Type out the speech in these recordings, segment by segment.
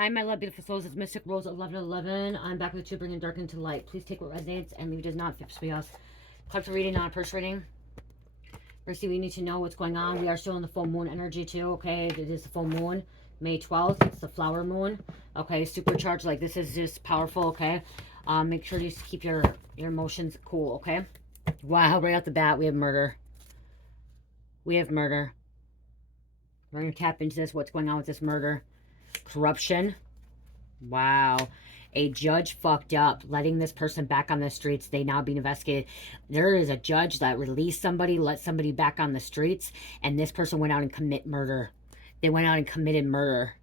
Hi, my love, beautiful souls. It's Mystic Rose 1111. I'm back with you, bringing dark into light. Please take what resonates and leave it does not. Fix me us. Collective reading, not a purse reading. First, we need to know what's going on. We are still in the full moon energy, too, okay? It is the full moon, May 12th. It's the flower moon, okay? Supercharged. Like, this is just powerful, okay? Make sure you keep your emotions cool, okay? Wow, right off the bat, we have murder. We have murder. We're going to tap into this, what's going on with this murder. Corruption. Wow. A judge fucked up, letting this person back on the streets. They now being investigated. There is a judge that released somebody, let somebody back on the streets, and this person went out and commit murder. They went out and committed murder.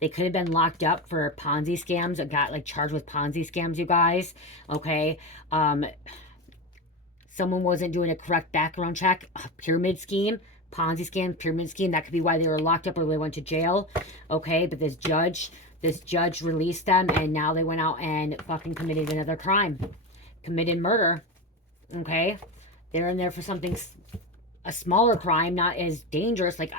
They could have been locked up for Ponzi scams. Got like charged with Ponzi scams, you guys. Okay. Someone wasn't doing a correct background check. A pyramid scheme. Ponzi scam, pyramid scheme. That could be why they were locked up or they went to jail. Okay, but this judge released them, and now they went out and fucking committed another crime. Committed murder. Okay? They're in there for something, a smaller crime, not as dangerous. Like,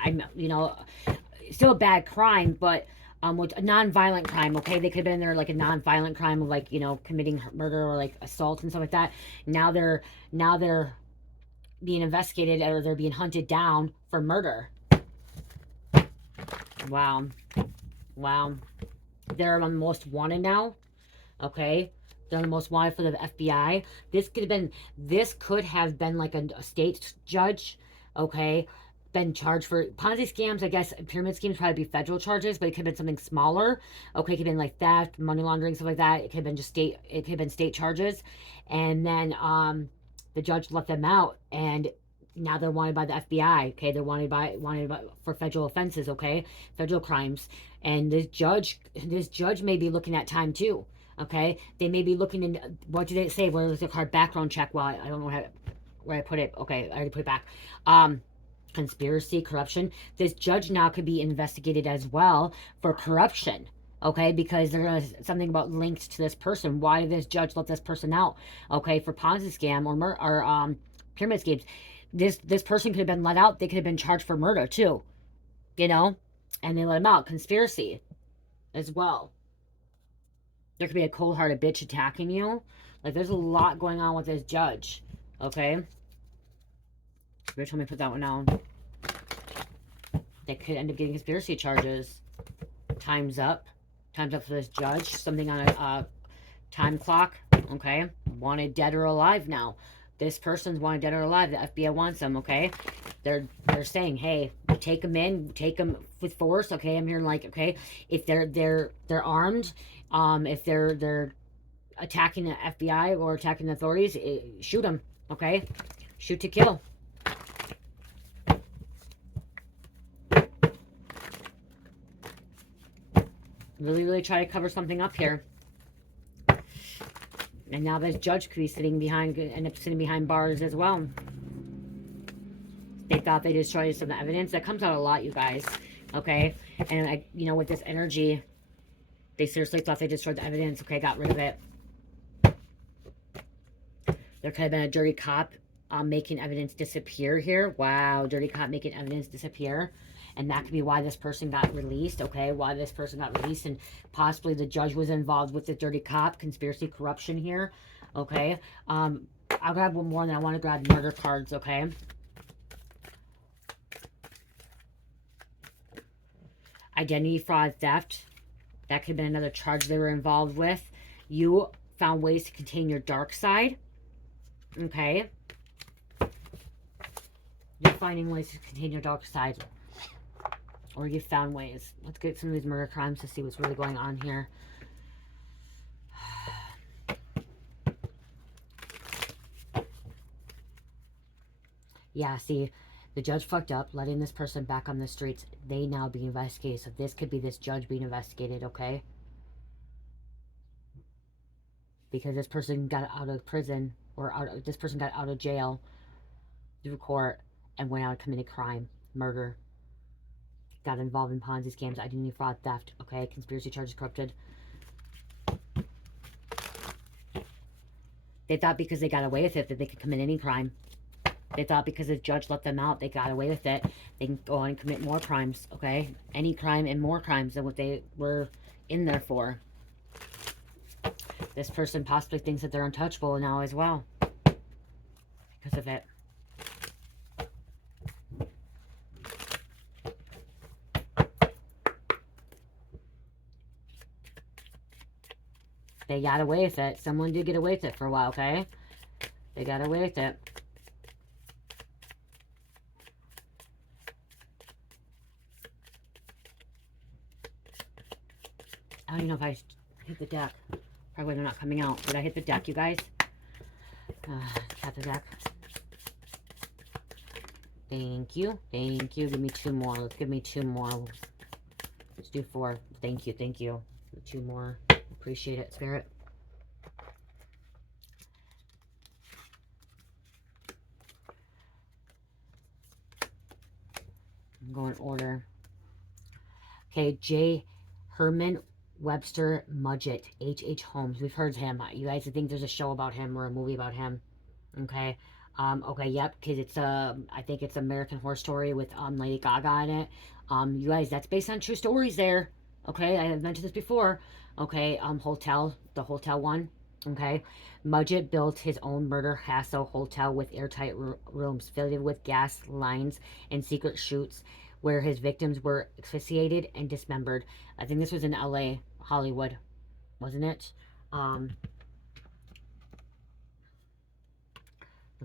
still a bad crime, but with a non-violent crime, okay? They could have been in there like a non-violent crime of like, committing murder or like assault and stuff like that. Now they're being investigated, or they're being hunted down for murder. Wow. Wow. They're on the most wanted now. Okay. They're the most wanted for the FBI. This could have been like a state judge. Okay. Been charged for Ponzi scams. I guess pyramid schemes probably be federal charges, but it could have been something smaller. Okay. It could have been like theft, money laundering, stuff like that. It could have been just it could have been state charges. And then, the judge let them out, and now they're wanted by the FBI. Okay, they're wanted for federal offenses. Okay, federal crimes, and this judge may be looking at time too. Okay, they may be looking in. What do they say? Where was the card background check? Well, I don't know where I put it. Okay, I already put it back. Conspiracy, corruption. This judge now could be investigated as well for corruption. Okay, because there's something about linked to this person. Why did this judge let this person out? Okay, for Ponzi scam or pyramid schemes. This person could have been let out. They could have been charged for murder too, and they let him out. Conspiracy as well. There could be a cold-hearted bitch attacking you. Like, there's a lot going on with this judge. Okay, you're telling me to put that one down. They could end up getting conspiracy charges. Time's up. Time's up for this judge. Something on a time clock. Okay. Wanted dead or alive now. This person's wanted dead or alive. The FBI wants them. Okay. They're saying, hey, take them in. Take them with force. Okay. I'm hearing like, okay, if they're armed, if they're attacking the FBI or attacking the authorities, shoot them. Okay. Shoot to kill. Really try to cover something up here. And now this judge could be end up sitting behind bars as well. They thought they destroyed some evidence. That comes out a lot, you guys. Okay? And, with this energy, they seriously thought they destroyed the evidence. Okay, got rid of it. There could have been a dirty cop making evidence disappear here. Wow, dirty cop making evidence disappear. And that could be why this person got released, okay? Why this person got released, and possibly the judge was involved with the dirty cop, conspiracy, corruption here, okay? I'll grab one more, and then I want to grab murder cards, okay? Identity fraud, theft. That could have been another charge they were involved with. You found ways to contain your dark side, okay? You're finding ways to contain your dark side. Or you found ways. Let's get some of these murder crimes to see what's really going on here. Yeah, see, the judge fucked up, letting this person back on the streets. They now being investigated. So this could be this judge being investigated, okay? Because this person got out of prison, or this person got out of jail through court and went out and committed crime, murder. Got involved in Ponzi scams, identity fraud, theft, okay? Conspiracy charges, corrupted. They thought because they got away with it that they could commit any crime. They thought because the judge let them out, they got away with it. They can go on and commit more crimes, okay? Any crime and more crimes than what they were in there for. This person possibly thinks that they're untouchable now as well because of it. They got away with it. Someone did get away with it for a while, okay? They got away with it. I don't even know if I hit the deck. Probably they're not coming out. Did I hit the deck, you guys? Tap the deck. Thank you. Thank you. Give me 2 more. Let's give me 2 more. Let's do 4. Thank you. Thank you. 2 more. Appreciate it, Spirit. I'm going order. Okay, J. Herman Webster Mudgett, H.H. Holmes. We've heard him. You guys think there's a show about him or a movie about him? Okay. Okay, yep, because it's I think it's American Horror Story with Lady Gaga in it. You guys, that's based on true stories there. Okay, I have mentioned this before. Okay, the hotel one. Okay, Mudgett built his own murder castle hotel with airtight rooms filled with gas lines and secret chutes where his victims were asphyxiated and dismembered. I think this was in L.A., Hollywood, wasn't it? The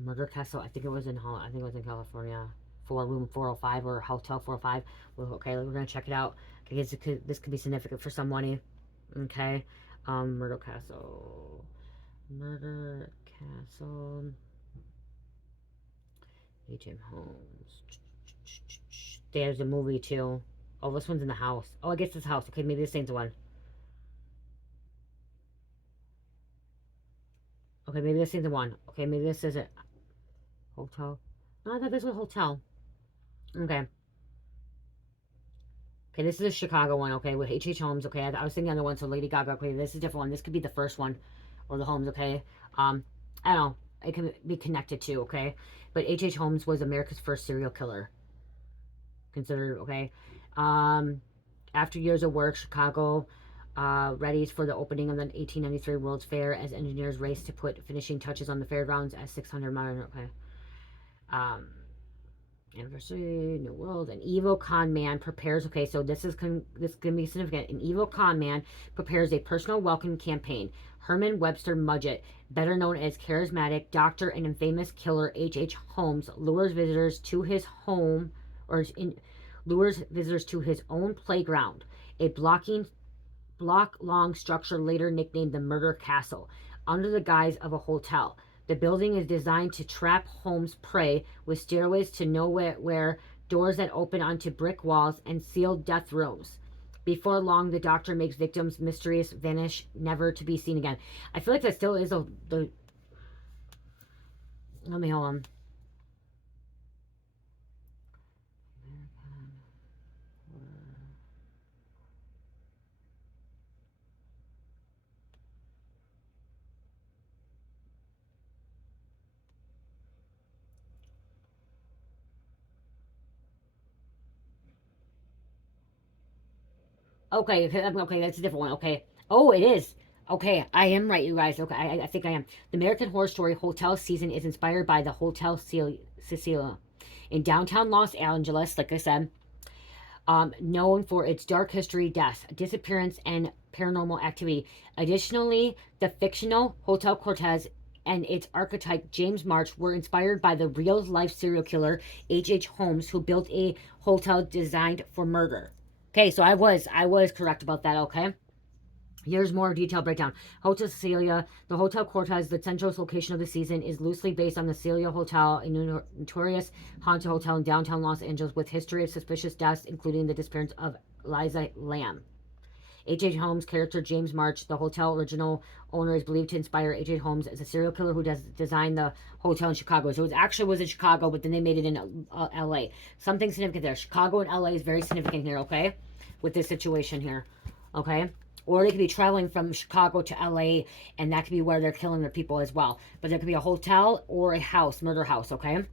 murder castle, I think it was in California. Room 405 or Hotel 405. Well, okay, we're gonna check it out. Okay, this could be significant for someone. Okay, murder castle, H.M. Holmes. There's a movie too. Oh, this one's in the house. Oh, I guess this house. Okay, maybe this ain't the one. Okay, maybe this ain't the one. Okay, maybe this isn't. Hotel. No, I thought this was a hotel. Okay. Okay, this is a Chicago one, okay, with H.H. Holmes, okay. I was thinking the other one, so Lady Gaga, okay, this is a different one. This could be the first one, or the Holmes, okay. I don't know. It can be connected to, okay. But H.H. Holmes was America's first serial killer. Considered, okay. After years of work, Chicago readies for the opening of the 1893 World's Fair as engineers race to put finishing touches on the fairgrounds as 600 modern, okay. Anniversary, New World, an evil con man prepares, okay, so this is going to be significant. An evil con man prepares a personal welcome campaign. Herman Webster Mudgett, better known as charismatic doctor and infamous killer H.H. Holmes, lures visitors to his home, lures visitors to his own playground, a block-long structure later nicknamed the Murder Castle, under the guise of a hotel. The building is designed to trap Holmes' prey with stairways to nowhere, doors that open onto brick walls, and sealed death rooms. Before long, the doctor makes victims mysterious vanish, never to be seen again. I feel like that still is let me hold on. Okay, that's a different one. Okay. Oh, it is. Okay, I am right, you guys. Okay, I think I am. The American Horror Story hotel season is inspired by the Hotel Cecilia in downtown Los Angeles, like I said, known for its dark history, death, disappearance, and paranormal activity. Additionally, the fictional Hotel Cortez and its archetype James March were inspired by the real-life serial killer H.H. Holmes, who built a hotel designed for murder. Okay, so I was correct about that, okay? Here's more detailed breakdown. Hotel Cecilia, the Hotel Cortez, the central location of the season, is loosely based on the Celia Hotel, a notorious haunted hotel in downtown Los Angeles with history of suspicious deaths, including the disappearance of Eliza Lamb. H.H. Holmes' character James March, the hotel original owner, is believed to inspire H.H. Holmes as a serial killer who designed the hotel in Chicago. So it actually was in Chicago, but then they made it in L.A. Something significant there. Chicago and L.A. is very significant here, okay? With this situation here, okay? Or they could be traveling from Chicago to L.A., and that could be where they're killing their people as well. But there could be a hotel or a house, murder house, okay?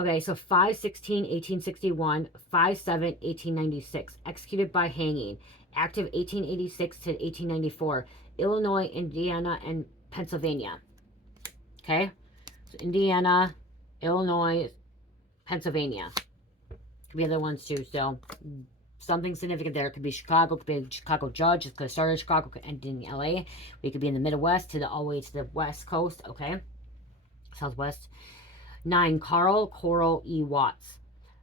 Okay, so 5/16/1861, 5/7/1896, executed by hanging, active 1886 to 1894, Illinois, Indiana, and Pennsylvania. Okay, so Indiana, Illinois, Pennsylvania. Could be other ones too. So something significant there. It could be Chicago, could be a Chicago judge. It could start in Chicago, could end in LA. We could be in the Midwest all the way to the West Coast. Okay, Southwest. 9. Carl Coral E. Watts.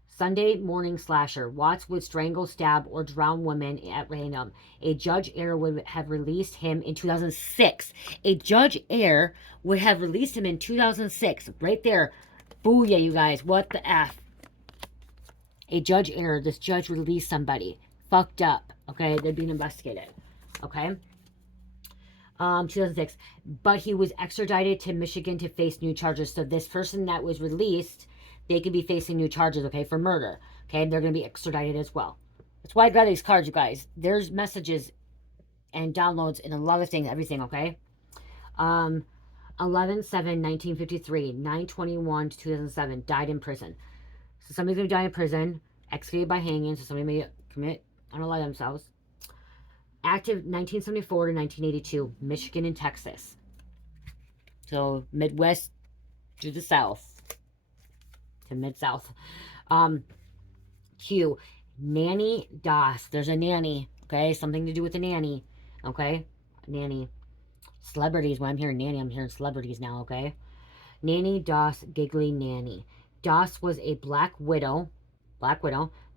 Sunday morning slasher. Watts would strangle, stab, or drown women at random. A Judge Eyre would have released him in 2006. A Judge Eyre would have released him in 2006. Right there. Booyah, you guys. What the F? A Judge Eyre. This judge released somebody. Fucked up. Okay? They're being investigated. Okay? 2006. But he was extradited to Michigan to face new charges. So this person that was released, they could be facing new charges, okay, for murder. Okay, and they're going to be extradited as well. That's why I got these cards, you guys. There's messages and downloads and a lot of things, everything, okay? 11/7/1953, 9/21 to 2007, died in prison. So somebody's going to die in prison, executed by hanging, so somebody may commit unalive themselves. Active 1974 to 1982, Michigan and Texas. So Midwest to the South. To Mid-South. Q. Nanny Doss. There's a nanny. Okay, something to do with a nanny. Okay, nanny. Celebrities. When I'm hearing nanny, I'm hearing celebrities now. Okay, Nanny Doss Giggly Nanny. Doss was a black widow,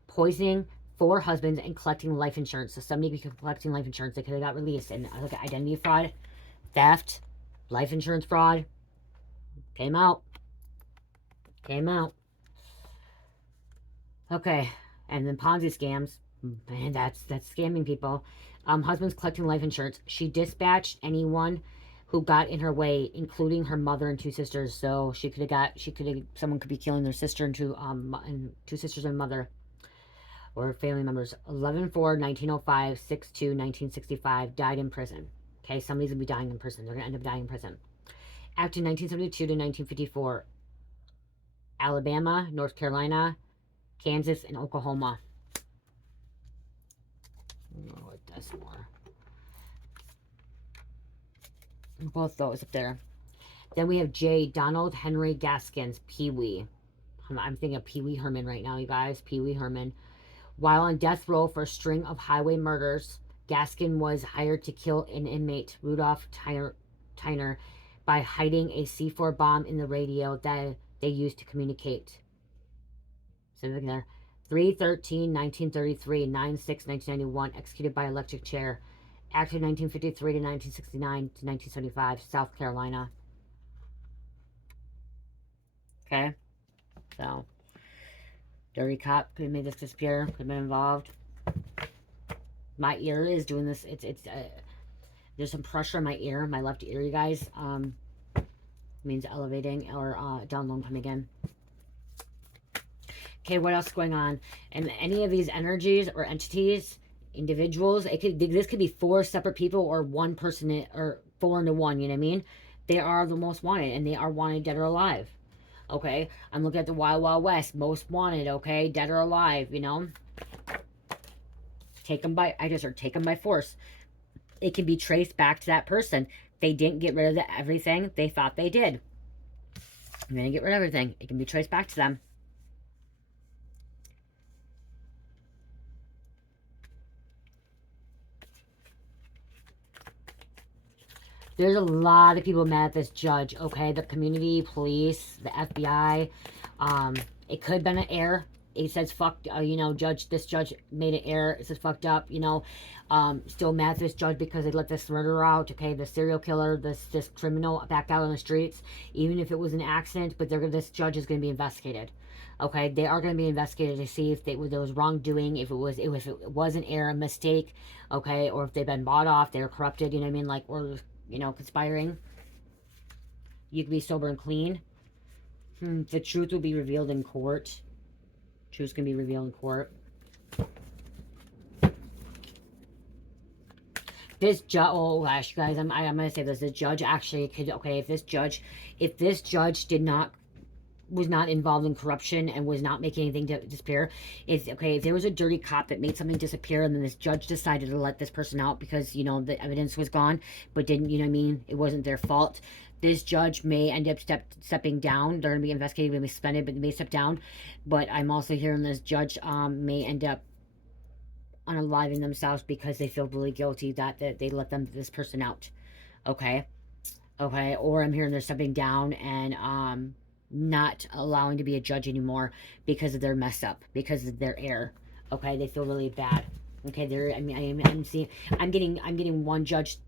poisoning 4 husbands and collecting life insurance. So somebody could be collecting life insurance. They could have got released. And look at identity fraud, theft, life insurance fraud. Came out. Okay, and then Ponzi scams. Man, that's scamming people. Husbands collecting life insurance. She dispatched anyone who got in her way, including her mother and 2 sisters. So someone could be killing their sister and 2 sisters and mother, or family members. 11/4/1905, 6/2/1965, died in prison. Okay, somebody's gonna be dying in prison. They're gonna end up dying in prison. After 1972 to 1954, Alabama, North Carolina, Kansas, and Oklahoma. Oh, it does more. Both those up there. Then we have J. Donald Henry Gaskins, Pee Wee. I'm thinking of Pee Wee Herman right now, you guys. Pee Wee Herman. While on death row for a string of highway murders, Gaskin was hired to kill an inmate, Rudolph Tyner, by hiding a C4 bomb in the radio that they used to communicate. So look there. 3/13/1933, 9/6/1991, executed by electric chair. Active 1953 to 1969 to 1975, South Carolina. Okay, so dirty cop could have made this disappear. Could have been involved. My ear is doing this. It's there's some pressure in my ear, my left ear, you guys. Means elevating or download coming in. Okay, what else is going on? And any of these energies or entities, individuals, this could be 4 separate people or one person, or 4 into 1, you know what I mean? They are the most wanted, and they are wanted dead or alive. Okay, I'm looking at the Wild Wild West, most wanted, okay, dead or alive, you know? Take them by force. It can be traced back to that person. They didn't get rid of everything they thought they did. I'm going to get rid of everything. It can be traced back to them. There's a lot of people mad at this judge, okay? The community, police, the FBI. It could have been an error. It says fucked, this judge made an error. It says fucked up, still mad at this judge because they let this murderer out, okay? The serial killer, this criminal back out on the streets. Even if it was an accident, but this judge is going to be investigated. Okay, they are going to be investigated to see if there was wrongdoing, if it was an error, a mistake, okay, or if they've been bought off, they're corrupted, you know what I mean, like, or conspiring. You can be sober and clean. The truth will be revealed in court. Truth can be revealed in court. This judge, oh gosh, guys, I'm gonna say this. The judge actually could, okay, if this judge did not was not involved in corruption and was not making anything disappear. Is okay, if there was a dirty cop that made something disappear and then this judge decided to let this person out because, you know, the evidence was gone, but didn't, you know what I mean? It wasn't their fault. This judge may end up stepping down. They're going to be investigated, may be suspended, but they may step down. But I'm also hearing this judge may end up unaliving themselves because they feel really guilty that they let this person out. Okay? Okay? Or I'm hearing they're stepping down and not allowing to be a judge anymore because of their mess up, because of their error. Okay, they feel really bad. Okay, I'm getting one judge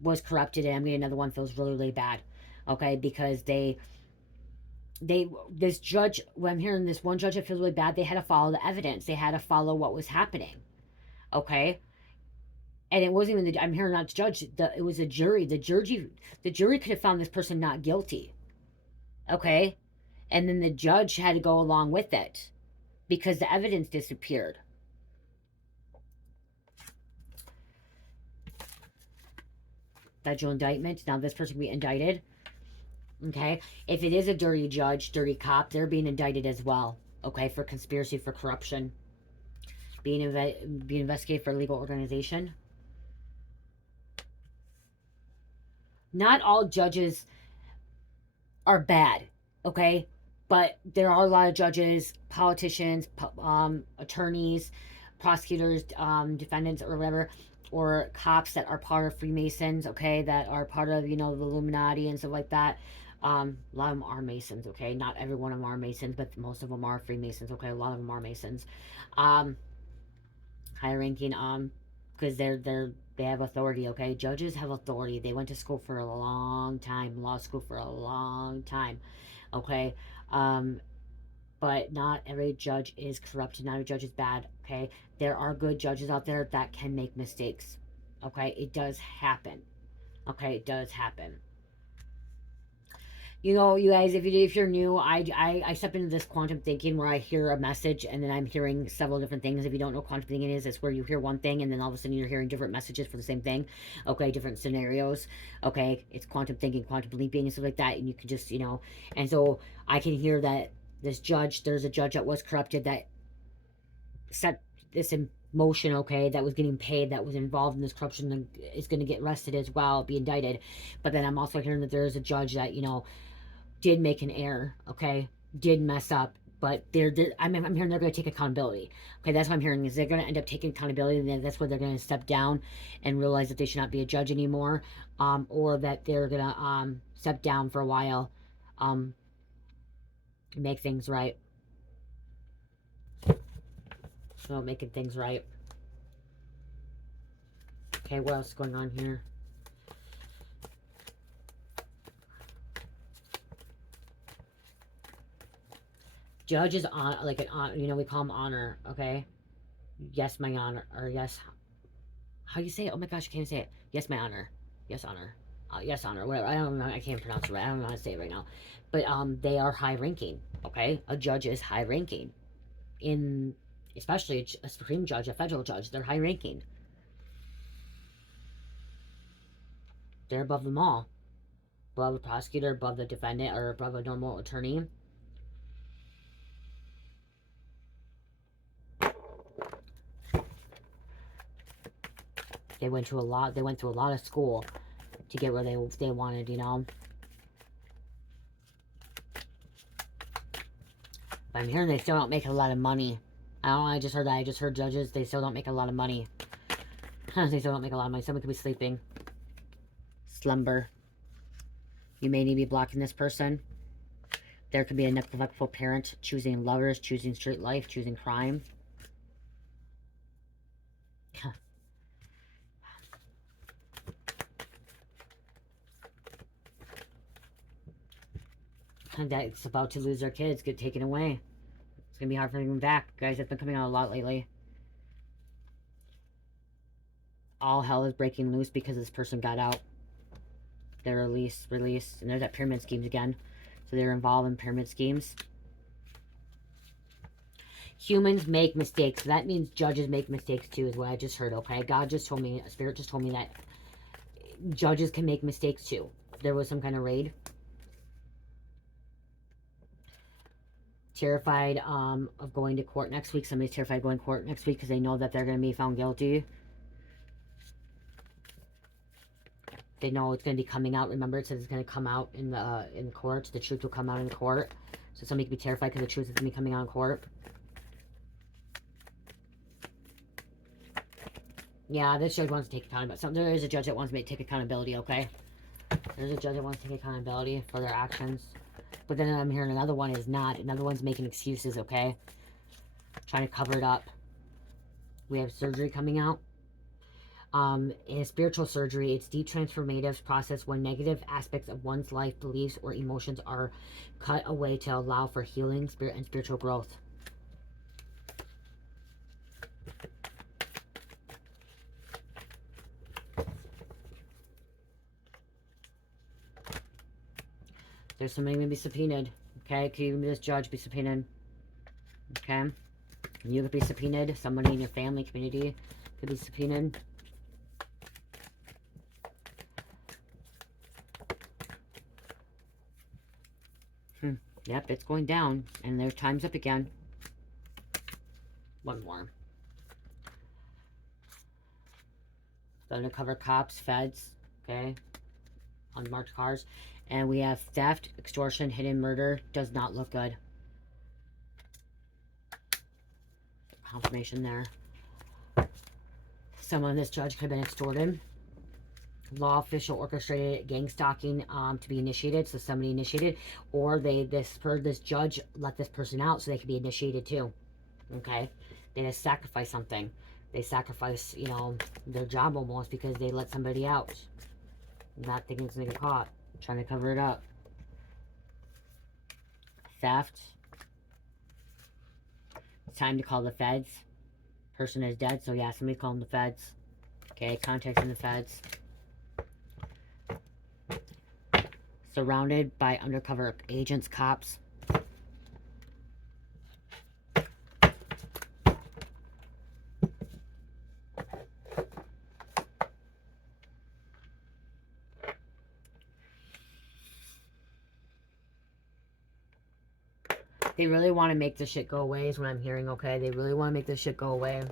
was corrupted and I'm getting another one feels really, really bad. Okay, because this judge, when I'm hearing this one judge that feels really bad, they had to follow the evidence. They had to follow what was happening. Okay, and it wasn't even I'm hearing not the judge. It was a jury. The jury could have found this person not guilty. Okay, and then the judge had to go along with it because the evidence disappeared. Federal indictment. Now this person can be indicted. Okay, if it is a dirty judge, dirty cop, they're being indicted as well. Okay, for conspiracy for corruption, being investigated for illegal organization. Not all judges are bad, okay? But there are a lot of judges, politicians, attorneys, prosecutors, defendants, or whatever, or cops that are part of Freemasons, okay? That are part of, you know, the Illuminati and stuff like that. A lot of them are Masons, okay? Not every one of them are Masons, but most of them are Freemasons, okay? A lot of them are Masons. High ranking, because they have authority, okay? Judges have authority. They went to school for a long time, law school for a long time, okay? But not every judge is corrupt. Not every judge is bad, okay? There are good judges out there that can make mistakes, okay? It does happen, okay? It does happen. You know, you guys, if you're new, I step into this quantum thinking where I hear a message and then I'm hearing several different things. If you don't know what quantum thinking is, it's where you hear one thing and then all of a sudden you're hearing different messages for the same thing. Okay, different scenarios. Okay, it's quantum thinking, quantum leaping, and stuff like that. And you can just, you know, and so I can hear that there's a judge that was corrupted that set this in motion, okay, that was getting paid, that was involved in this corruption, is going to get arrested as well, be indicted. But then I'm also hearing that there is a judge that, you know, did make an error, okay, did mess up, but I'm hearing they're going to take accountability. Okay, that's what I'm hearing, is they're going to end up taking accountability, and then that's where they're going to step down and realize that they should not be a judge anymore, or that they're going to step down for a while, make things right. So making things right. Okay, what else is going on here? Judge is on, like an honor, you know, we call him honor, okay? Yes, my honor, or yes, how do you say it? Oh my gosh, I can't say it. Yes, my honor. Yes, honor. Yes, honor, whatever. I don't know, I can't pronounce it right. I don't know how to say it right now. But they are high ranking, okay? A judge is high ranking. Especially a supreme judge, a federal judge, they're high ranking. They're above them all. Above the prosecutor, above the defendant, or above a normal attorney. They went through a lot of school to get where they wanted, you know. But I'm hearing they still don't make a lot of money. I don't know, I just heard that. I just heard judges, they still don't make a lot of money. They still don't make a lot of money. Someone could be sleeping. Slumber. You may need to be blocking this person. There could be a neglectful parent, choosing lovers, choosing street life, choosing crime. That's about to lose their kids, get taken away. It's going to be hard for them back. Guys, it's been coming out a lot lately. All hell is breaking loose because this person got out. They're released. And there's that pyramid schemes again. So they're involved in pyramid schemes. Humans make mistakes. So that means judges make mistakes too, is what I just heard, okay? God just told me, Spirit just told me that judges can make mistakes too. There was some kind of raid. terrified of going to court next week. Somebody's terrified of going to court next week because they know that they're going to be found guilty. They know it's going to be coming out. Remember, it says it's going to come out in the court. The truth will come out in the court. So somebody could be terrified because the truth is going to be coming out in court. Yeah, this judge wants to take accountability. There is a judge that wants to take accountability, okay? There's a judge that wants to take accountability for their actions. But then I'm hearing another one is not. Another one's making excuses, okay? Trying to cover it up. We have surgery coming out. In spiritual surgery, it's deep transformative process when negative aspects of one's life, beliefs, or emotions are cut away to allow for healing, spirit, and spiritual growth. There's somebody going to be subpoenaed. Okay, could even this judge be subpoenaed? Okay, you could be subpoenaed. Somebody in your family, community could be subpoenaed. Yep, it's going down, and their time's up again. One more. The undercover cops, feds, okay, unmarked cars. And we have theft, extortion, hidden murder. Does not look good. Confirmation there. Someone in this judge could have been extorted. Law official orchestrated gang stalking to be initiated, so somebody initiated, or this judge let this person out so they could be initiated too. Okay, they just sacrifice something. They sacrifice, you know, their job almost because they let somebody out, not thinking it's gonna get caught, trying to cover it up. Theft. It's time to call the feds. Person is dead, so yeah, somebody calling the feds. Okay, contacting the feds. Surrounded by undercover agents, cops. They really want to make this shit go away is what I'm hearing, okay? They really want to make this shit go away.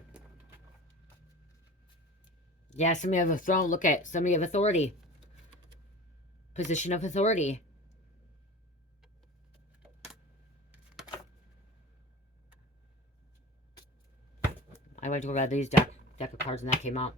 Yeah, somebody have a throne. Look at somebody have authority. Position of authority. I went to grab these deck of cards and that came out.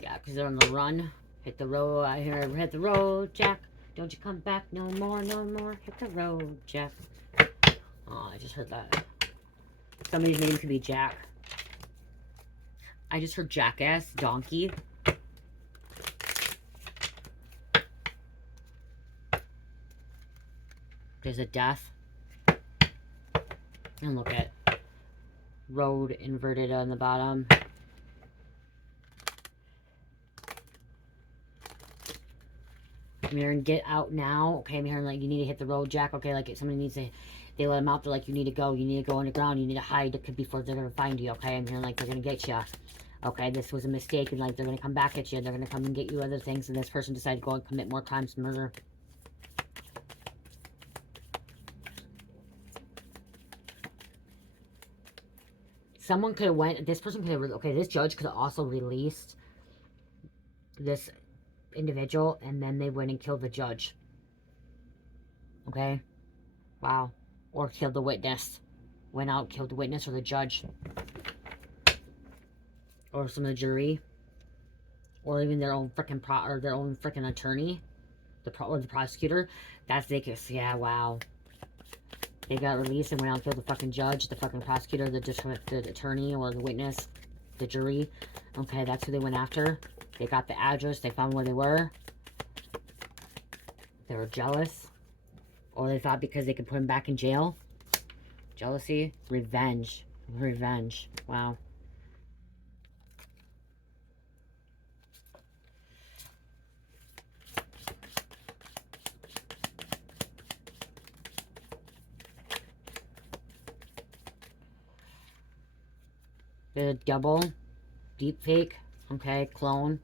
Yeah, because they're on the run. Hit the road. I hear hit the road, Jack. Don't you come back no more, no more. Hit the road, Jack. Oh, I just heard that. Somebody's name could be Jack. I just heard jackass, donkey. There's a death. And look at road inverted on the bottom. I'm hearing get out now. Okay, I'm hearing like you need to hit the road, Jack. Okay, like if somebody needs to, they let them out. They're like, you need to go. You need to go underground. You need to hide before they're gonna find you. Okay, I'm hearing like they're gonna get you. Okay, this was a mistake, and like they're gonna come back at you. They're gonna come and get you other things. And this person decided to go and commit more crimes, murder. Someone could have went. This person could have. Okay, this judge could have also released this individual, and then they went and killed the judge. Okay, wow, or killed the witness. Went out, killed the witness or the judge, or some of the jury, or even their own freaking attorney, the prosecutor. That's ridiculous. Yeah, wow. They got released and went out and killed the fucking judge, the fucking prosecutor, the attorney, or the witness, the jury. Okay, that's who they went after. They got the address. They found where they were. They were jealous. Or they thought because they could put him back in jail. Jealousy. Revenge. Revenge. Wow. The double, deep fake, okay, clone,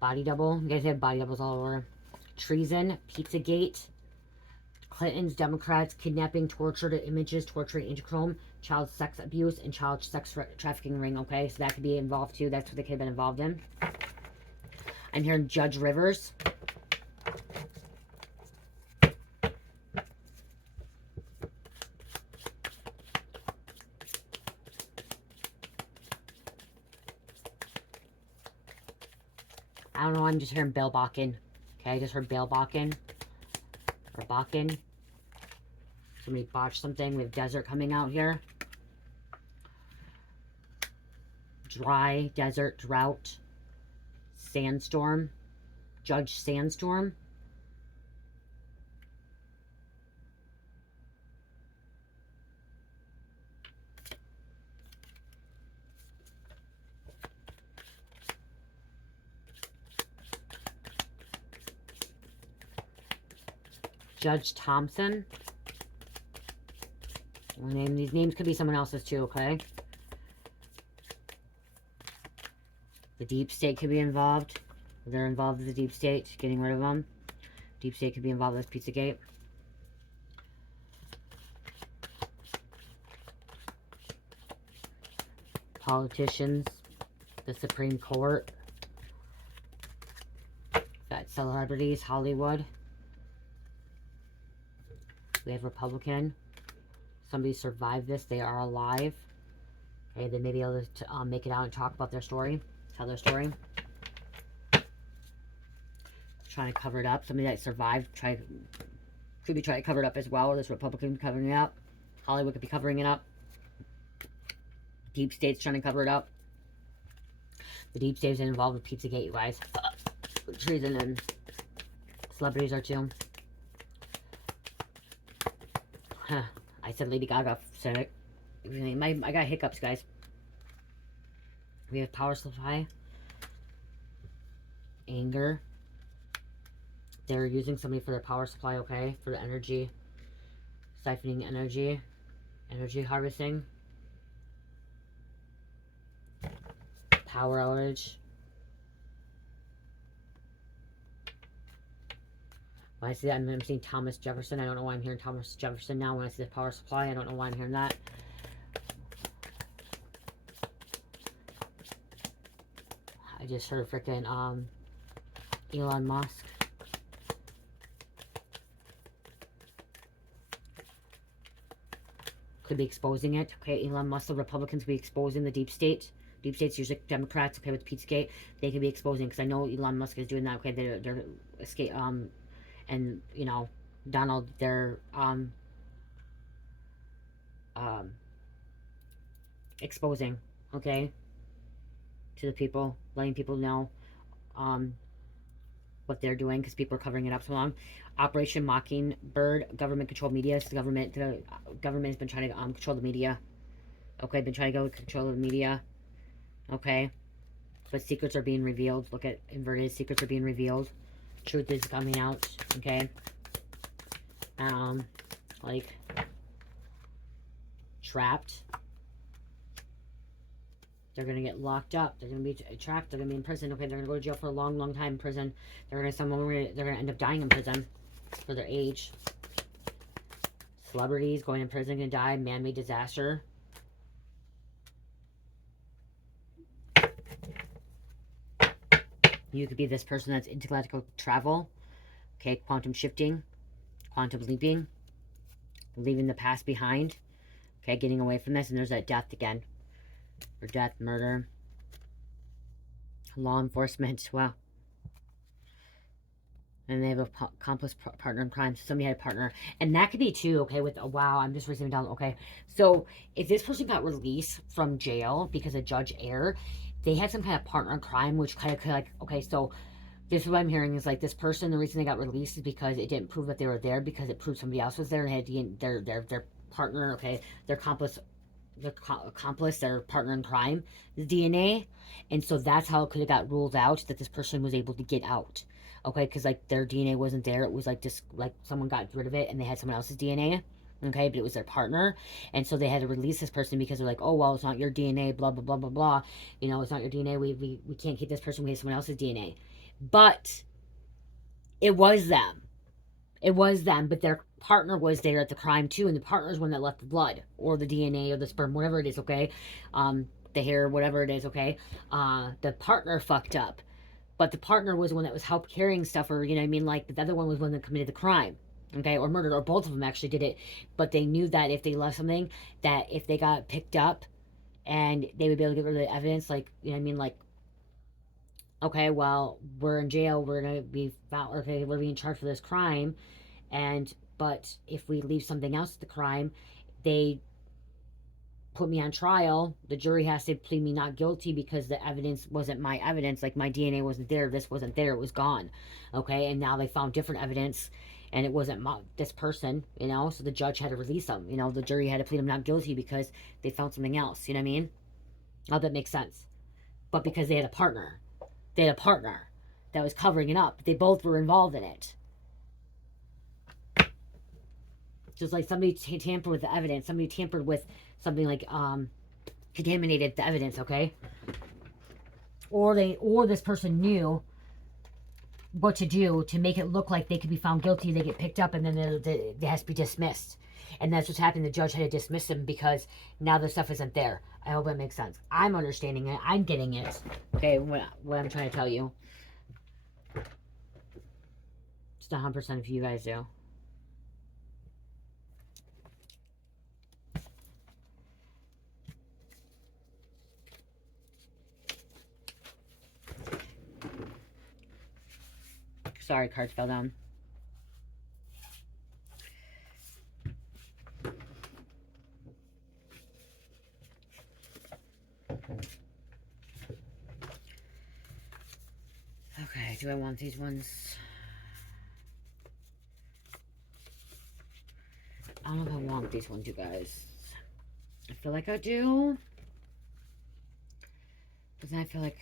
body double. You guys have body doubles all over. Treason, Pizzagate, Clinton's Democrats, kidnapping, torture to images, torturing interchrome, child sex abuse, and child sex trafficking ring, okay? So that could be involved too. That's what they could have been involved in. I'm hearing Judge Rivers. I don't know, I'm just hearing Bill Bakken. Okay, I just heard Bill Bakken. Or Bakken. Somebody botched something. We have desert coming out here. Dry, desert, drought. Sandstorm. Judge Sandstorm. Judge Thompson. These names could be someone else's too, okay? The deep state could be involved. They're involved with the deep state, getting rid of them. Deep state could be involved with Pizzagate. Politicians. The Supreme Court. Got celebrities, Hollywood. We have Republican. Somebody survived this. They are alive. Okay, they may be able to make it out and talk about their story. Tell their story. Trying to cover it up. Somebody that survived could be trying to cover it up as well. Or this Republican covering it up. Hollywood could be covering it up. Deep State's trying to cover it up. The Deep State's involved with Pizzagate, you guys. Treason and celebrities are too. Huh. I said Lady Gaga said it. I got hiccups, guys. We have power supply. Anger. They're using somebody for their power supply, okay? For the energy. Siphoning energy. Energy harvesting. Power outage. When I see that, I'm seeing Thomas Jefferson. I don't know why I'm hearing Thomas Jefferson now. When I see the power supply, I don't know why I'm hearing that. I just heard freaking Elon Musk. Could be exposing it. Okay, Elon Musk, the Republicans could be exposing the deep state. Deep state's usually Democrats, okay, with Pizzagate. They could be exposing, because I know Elon Musk is doing that. Okay, they're escape, and you know, Donald, they're exposing, okay, to the people, letting people know what they're doing, because people are covering it up so long. Operation Mockingbird, government-controlled media. So the government has been trying to control the media. Okay, been trying to go control the media. Okay, but secrets are being revealed. Look at inverted. Secrets are being revealed. Truth is coming out. Okay. Like trapped. They're gonna get locked up. They're gonna be trapped. They're gonna be in prison. Okay, they're gonna go to jail for a long, long time in prison. They're gonna end up dying in prison for their age. Celebrities going in prison, gonna die. Man-made disaster. You could be this person that's intergalactic travel. Okay, quantum shifting, quantum leaping, leaving the past behind. Okay, getting away from this, and there's that death again. Or death, murder. Law enforcement, wow. And they have a accomplice partner in crime. So somebody had a partner. And that could be too, okay, with, oh, wow, I'm just receiving down, okay. So, if this person got released from jail because of Judge Eyre, they had some kind of partner in crime, which kind of like, okay, so this is what I'm hearing is like this person, the reason they got released is because it didn't prove that they were there, because it proved somebody else was there and had their partner, okay, their accomplice, their partner in crime, the DNA. And so that's how it could have got ruled out, that this person was able to get out. Okay, because like their DNA wasn't there. It was like just like someone got rid of it and they had someone else's DNA. Okay, but it was their partner, and so they had to release this person because they're like, oh, well, it's not your DNA, blah, blah, blah, blah, blah. You know, it's not your DNA. We can't keep this person. We have someone else's DNA. But it was them. It was them, but their partner was there at the crime too, and the partner is one that left the blood or the DNA or the sperm, whatever it is, okay? The hair, whatever it is, okay? The partner fucked up, but the partner was the one that was help carrying stuff, or, you know what I mean? Like, the other one was one that committed the crime, okay? Or murdered, or both of them actually did it, but they knew that if they left something, that if they got picked up and they would be able to get rid of the evidence, like, you know what I mean? Like, okay, well, we're in jail, we're gonna be found, okay, we're being charged for this crime, but if we leave something else at the crime, they put me on trial. The jury has to plead me not guilty because the evidence wasn't my evidence. Like, my DNA wasn't there, this wasn't there, it was gone. Okay, and now they found different evidence, and it wasn't this person, you know. So the judge had to release them. You know, the jury had to plead them not guilty because they found something else. You know what I mean? Oh, that makes sense. But because they had a partner, that was covering it up. They both were involved in it. Just like somebody tampered with the evidence, somebody tampered with something, like contaminated the evidence, okay? Or this person knew what to do to make it look like they could be found guilty. They get picked up, and then they has to be dismissed. And that's what's happening. The judge had to dismiss them because now the stuff isn't there. I hope that makes sense. I'm understanding it. I'm getting it. Okay, what I'm trying to tell you. Just 100% if you guys do. Sorry, cards fell down. Okay, do I want these ones? I don't know if I want these ones, you guys. I feel like I do. But then I feel like...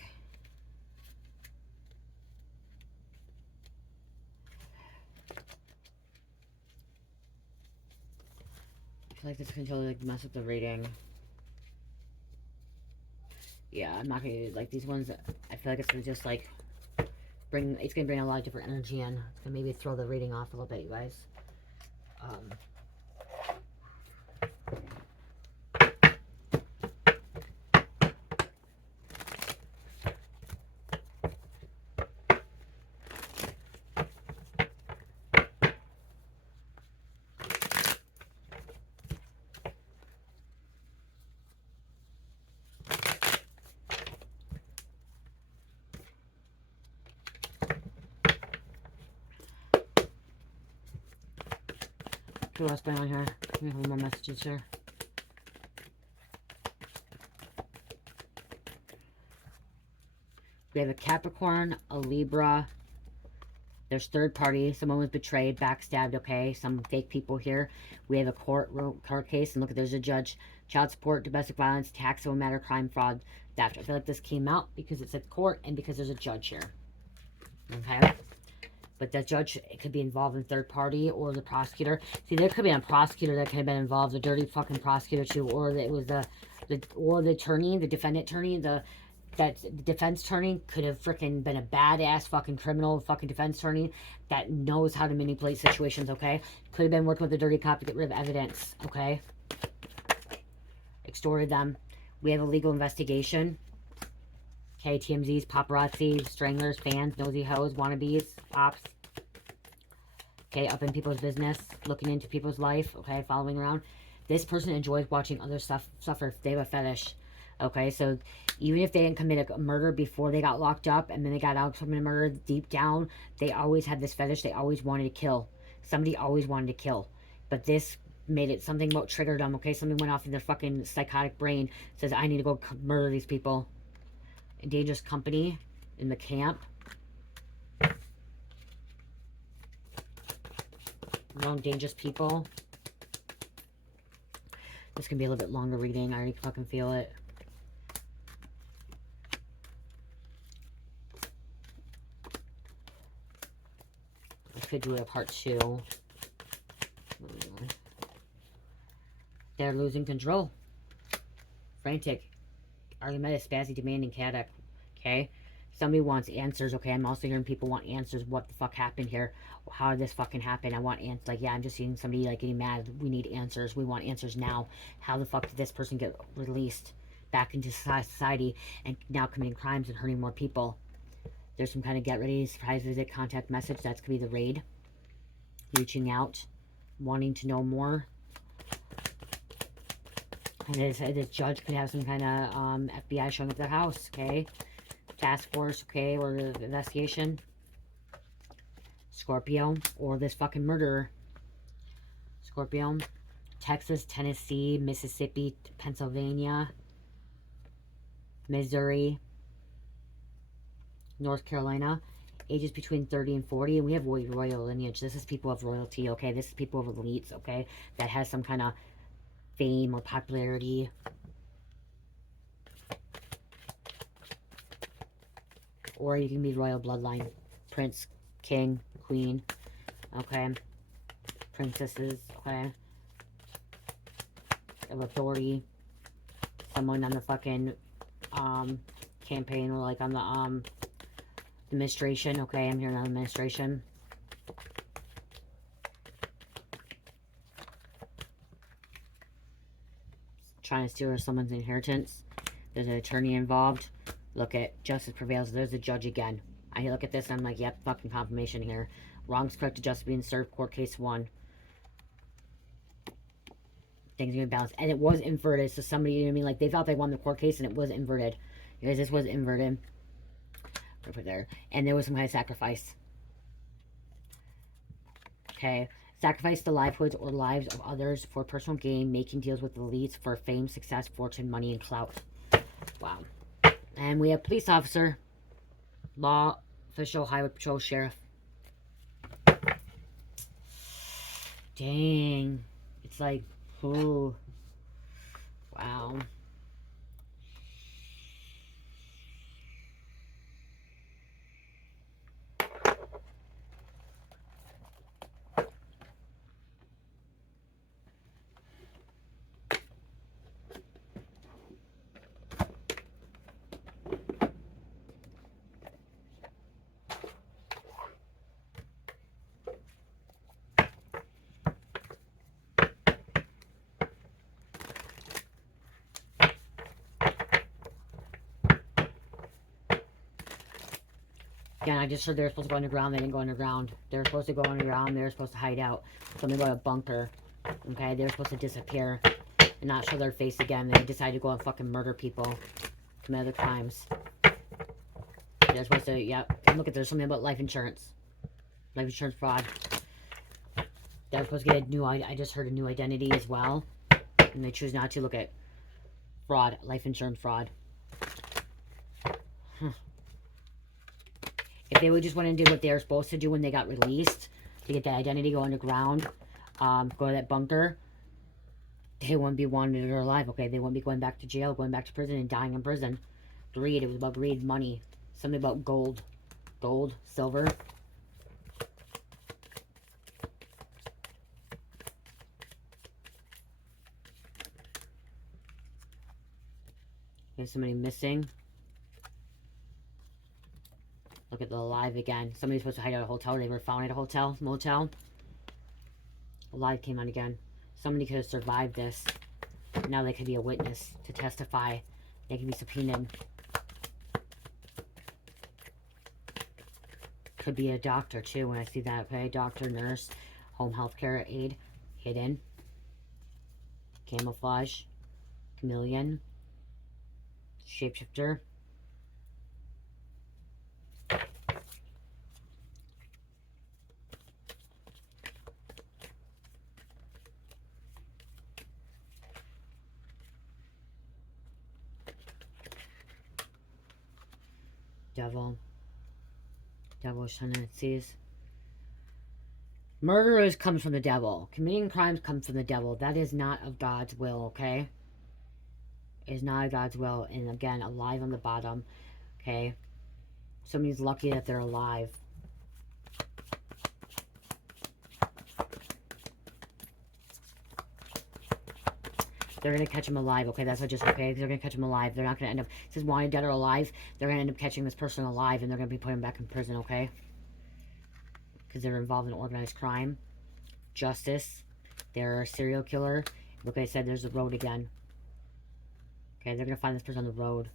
this can totally, like, mess up the reading. Yeah, I'm not gonna use, like, these ones. I feel like it's gonna just, like, it's gonna bring a lot of different energy in. It's gonna maybe throw the reading off a little bit, you guys. So what's going on here? We have more messages here. We have a Capricorn, a Libra. There's third party. Someone was betrayed, backstabbed, okay? Some fake people here. We have a court case, and look, there's a judge. Child support, domestic violence, tax, civil matter, crime, fraud, theft. I feel like this came out because it's at court and because there's a judge here. Okay? But that judge, it could be involved in third party or the prosecutor. See, there could be a prosecutor that could have been involved, a dirty fucking prosecutor too, or it was the attorney, the defendant attorney, the defense attorney could have freaking been a badass fucking criminal fucking defense attorney that knows how to manipulate situations, okay? Could have been working with the dirty cop to get rid of evidence, okay? Extorted them. We have a legal investigation. Okay, TMZs, paparazzi, stranglers, fans, nosy hoes, wannabes, ops. Okay, up in people's business, looking into people's life, okay, following around. This person enjoys watching other stuff suffer. They have a fetish. Okay, so even if they didn't commit a murder before they got locked up and then they got out from a murder, deep down, they always had this fetish. They always wanted to kill. Somebody always wanted to kill. But this made it something what triggered them, okay? Something went off in their fucking psychotic brain. Says, I need to go murder these people. Dangerous company in the camp. Wrong dangerous people. This can be a little bit longer reading. I already fucking feel it. I could do it a part 2. They're losing control. Frantic. Argumentative, spazzy, demanding, chaotic. Okay? Somebody wants answers. Okay, I'm also hearing people want answers. What the fuck happened here? How did this fucking happen? I want answers. Like, yeah, I'm just seeing somebody, like, getting mad. We need answers. We want answers now. How the fuck did this person get released back into society and now committing crimes and hurting more people? There's some kind of get ready, surprise visit, contact message. That's going to be the raid. Reaching out. Wanting to know more. And this judge could have some kind of FBI showing up at their house, okay? Task force, okay, or investigation. Scorpio, or this fucking murderer. Scorpio. Texas, Tennessee, Mississippi, Pennsylvania, Missouri, North Carolina. Ages between 30 and 40, and we have royal lineage. This is people of royalty, okay? This is people of elites, okay? That has some kind of fame or popularity. Or you can be royal bloodline. Prince, king, queen, okay? Princesses, okay? Of authority. Someone on the fucking campaign, or like on the administration, okay? I'm hearing on administration. Trying to steal someone's inheritance. There's an attorney involved. Look at justice prevails. There's a judge again. I look at this and I'm like, yep, fucking confirmation here. Wrongs corrected, justice being served, court case 1. Things are gonna be balanced. And it was inverted, so somebody, you know what I mean? Like, they thought they won the court case and it was inverted. Because this was inverted. Put it there. And there was some kind of sacrifice. Okay. Sacrifice the livelihoods or lives of others for personal gain, making deals with elites for fame, success, fortune, money, and clout. Wow. And we have police officer, law official, highway patrol, sheriff. Dang. It's like, ooh. Wow. Again, I just heard they were supposed to go underground. They didn't go underground. They were supposed to go underground. They were supposed to hide out. Something about a bunker. Okay, they were supposed to disappear and not show their face again. They decided to go and fucking murder people, commit other crimes. They're supposed to, yep. Look at, there's something about life insurance. Life insurance fraud. They're supposed to get a new, I just heard a new identity as well. And they choose not to. Look at fraud, life insurance fraud. If they would just went and did what they were supposed to do when they got released, to get that identity, go underground, go to that bunker, they wouldn't be wanted or alive, okay? They wouldn't be going back to jail, going back to prison, and dying in prison. Greed, it was about greed, money. Something about gold. Gold, silver. There's somebody missing. Look at the alive again. Somebody's supposed to hide out at a hotel. They were found at a hotel, motel. Alive came on again. Somebody could have survived this. Now they could be a witness to testify. They can be subpoenaed. Could be a doctor too when I see that. Okay, doctor, nurse, home health care aide, hidden, camouflage, chameleon, shapeshifter. Devil. Devil's tendencies. Murderers comes from the devil. Committing crimes comes from the devil. That is not of God's will, okay? It is not of God's will. And again, alive on the bottom, okay? Somebody's lucky that they're alive. They're going to catch him alive, okay? That's what just, okay? They're going to catch him alive. They're not going to end up, it says wanted, dead, or alive. They're going to end up catching this person alive, and they're going to be putting him back in prison, okay? Because they're involved in organized crime. Justice. They're a serial killer. Like I said, there's the road again. Okay, they're going to find this person on the road.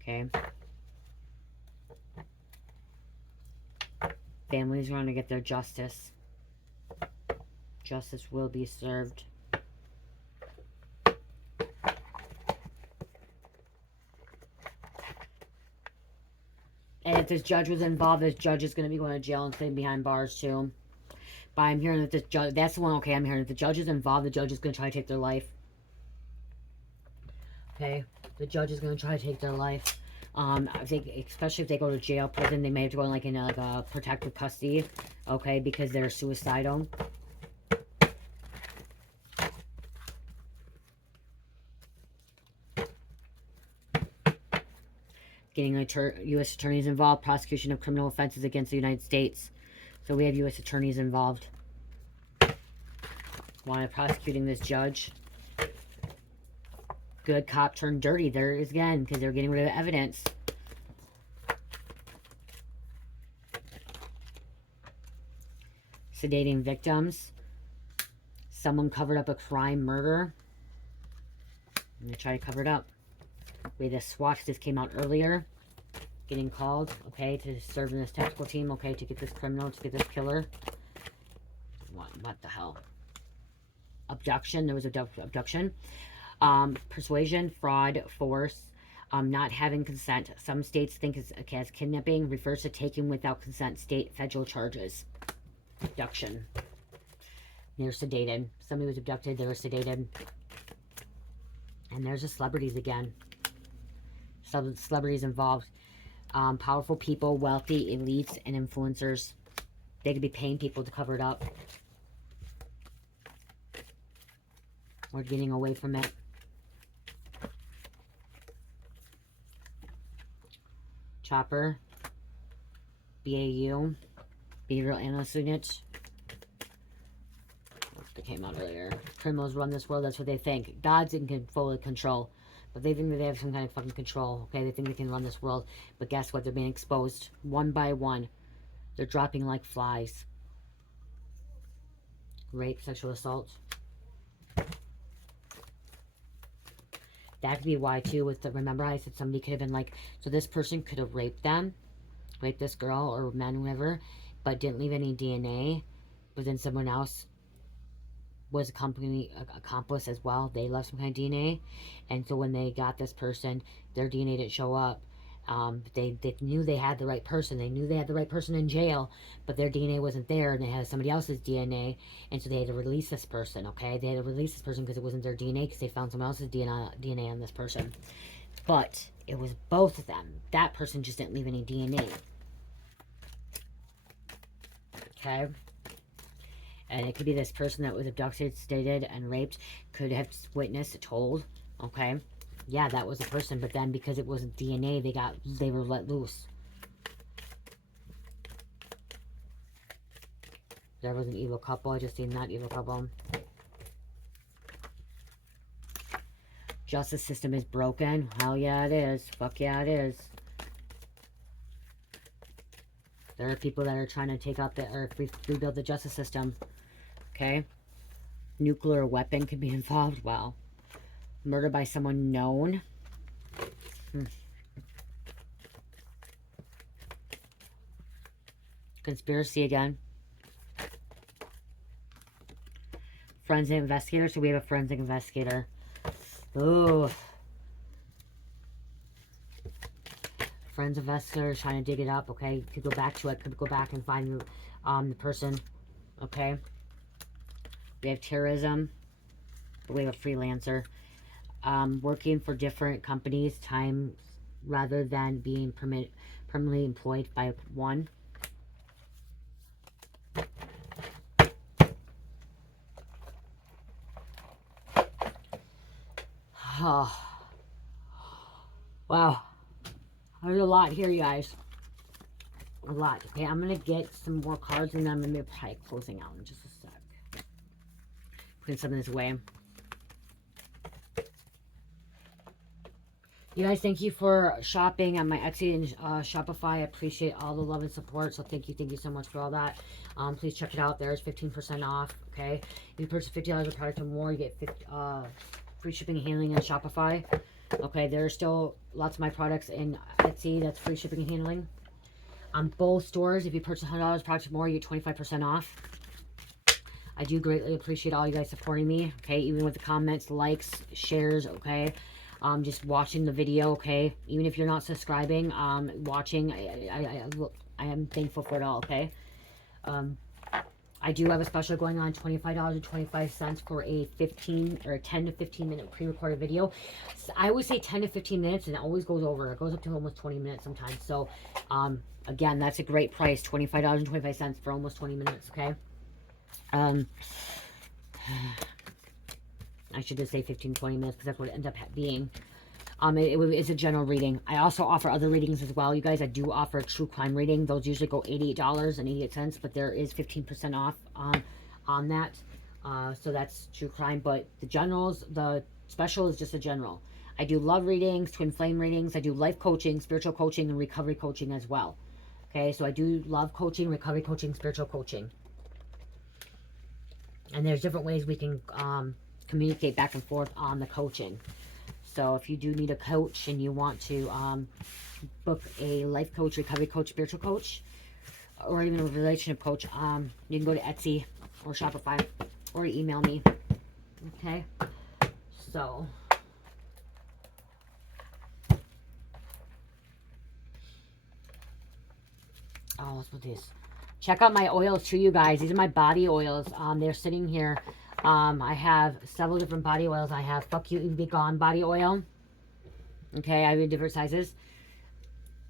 Okay? Families are going to get their justice. Justice will be served. And if this judge was involved, this judge is going to be going to jail and sitting behind bars too. But I'm hearing that this judge, that's the one, okay, I'm hearing that the judge is involved, the judge is going to try to take their life. Okay, the judge is going to try to take their life. I think, especially if they go to jail, prison, they may have to go in like a protective custody, okay, because they're suicidal. Getting U.S. attorneys involved, prosecution of criminal offenses against the United States. So we have U.S. attorneys involved. Wanted prosecuting this judge. Good cop turned dirty there again, because they're getting rid of evidence. Sedating victims. Someone covered up a crime, murder. And they try to cover it up. We had a SWAT, this came out earlier. Getting called, okay, to serve in this tactical team, okay, to get this criminal, to get this killer. What the hell? Abduction, there was abduction. Persuasion, fraud, force, not having consent. Some states think as kidnapping refers to taking without consent state federal charges. Abduction. They're sedated. Somebody was abducted, they were sedated. And there's the celebrities again. Some celebrities involved. Powerful people, wealthy, elites, and influencers. They could be paying people to cover it up. Or getting away from it. Chopper. BAU. Behavioral Analyst Unit. That came out earlier. Criminals run this world, that's what they think. God's in full control. But they think that they have some kind of fucking control. Okay, they think they can run this world. But guess what? They're being exposed one by one. They're dropping like flies. Rape, sexual assault. That could be why too. With the, remember I said somebody could have been like, so this person could have raped them, raped this girl or man, whoever, but didn't leave any DNA. But then someone else was a accomplice as well. They left some kind of DNA, and so when they got this person, their DNA didn't show up. They knew they had the right person. They knew they had the right person in jail, but their DNA wasn't there, and they had somebody else's DNA, and so they had to release this person, okay? They had to release this person because it wasn't their DNA, because they found someone else's DNA on this person. But it was both of them. That person just didn't leave any DNA. Okay? And it could be this person that was abducted, sedated, and raped, could have witnessed, told, okay? Yeah, that was a person, but then because it wasn't DNA, they were let loose. There was an evil couple, I just seen that evil couple. Justice system is broken. Hell yeah, it is. Fuck yeah, it is. There are people that are trying to take out or rebuild the justice system. Okay? Nuclear weapon could be involved. Wow. Murder by someone known. Conspiracy again. Forensic investigator. So we have a forensic investigator. Ooh. Forensic investigator trying to dig it up. Okay. Could go back to it. Could go back and find the person. Okay. We have terrorism. We have a freelancer. Working for different companies, times rather than being permanently employed by one. Oh. Wow. There's a lot here, you guys. A lot. Okay, I'm going to get some more cards and then I'm going to be probably closing out in just a sec. Putting some of this away. You guys, thank you for shopping on my Etsy and Shopify. I appreciate all the love and support. So thank you so much for all that. Please check it out. There's 15% off. Okay, if you purchase $50 of product or more, you get free shipping and handling on Shopify. Okay, there's still lots of my products in Etsy that's free shipping and handling. On both stores, if you purchase $100 product or more, you get 25% off. I do greatly appreciate all you guys supporting me. Okay, even with the comments, likes, shares. Okay. Just watching the video, okay? Even if you're not subscribing, watching, I am thankful for it all, okay? I do have a special going on, $25.25 for a 10 to 15 minute pre-recorded video. So I always say 10 to 15 minutes, and it always goes over. It goes up to almost 20 minutes sometimes. So, again, that's a great price, $25.25 for almost 20 minutes, okay? I should just say 15, 20 minutes because that's what it ends up being. It's a general reading. I also offer other readings as well. You guys, I do offer a true crime reading. Those usually go $88.88, but there is 15% off on that. So that's true crime. But the special is just a general. I do love readings, twin flame readings. I do life coaching, spiritual coaching, and recovery coaching as well. Okay, so I do love coaching, recovery coaching, spiritual coaching. And there's different ways we can communicate back and forth on the coaching. So if you do need a coach and you want to book a life coach, recovery coach, spiritual coach, or even a relationship coach, you can go to Etsy or Shopify or email me. Okay, so let's put this. Check out my oils too, you guys. These are my body oils. They're sitting here. I have several different body oils. I have Fuck You Be Gone body oil. Okay, I have in different sizes.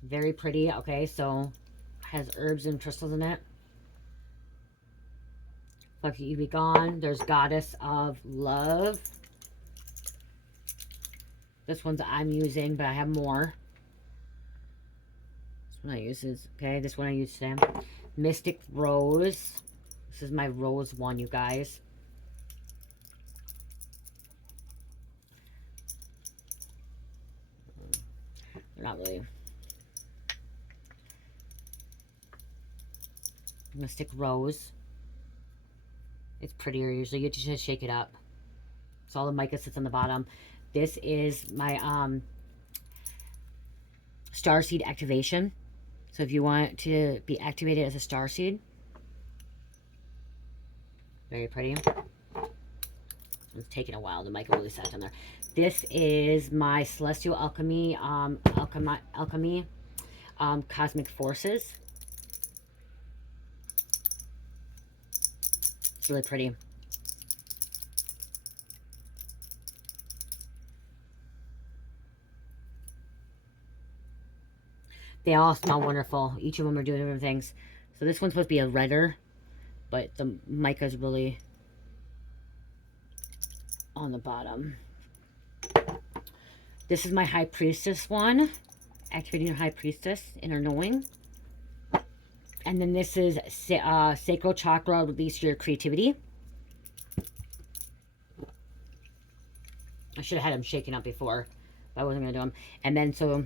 Very pretty. Okay, so has herbs and crystals in it. Fuck You Be Gone. There's Goddess of Love. This one's I'm using, but I have more. This one I use is, okay, this one I use today. Mystic Rose. This is my rose one, you guys. Not really. Mystic Rose. It's prettier usually. You just shake it up. So all the mica sits on the bottom. This is my starseed activation. So if you want to be activated as a starseed, very pretty. It's taking a while. The mica really sat down there. This is my Celestial Alchemy, Cosmic Forces. It's really pretty. They all smell wonderful. Each of them are doing different things. So this one's supposed to be a redder, but the mica is really on the bottom. This is my High Priestess one. Activating your High Priestess, Inner Knowing. And then this is Sacral Chakra, Release Your Creativity. I should have had them shaken up before, but I wasn't going to do them. And then, so,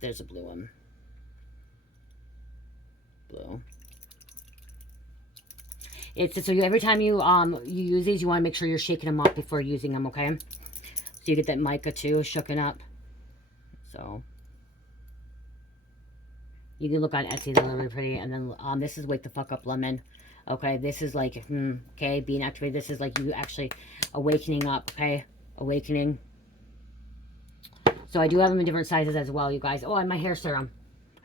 there's a blue one. Blue. It's so every time you use these, you want to make sure you're shaking them up before using them, okay? So you get that mica too, shooken up. So you can look on Etsy, they're really pretty. And then this is Wake the Fuck Up Lemon. Okay, this is like, okay, being activated. This is like you actually awakening up, okay? Awakening. So I do have them in different sizes as well, you guys. Oh, and my hair serum.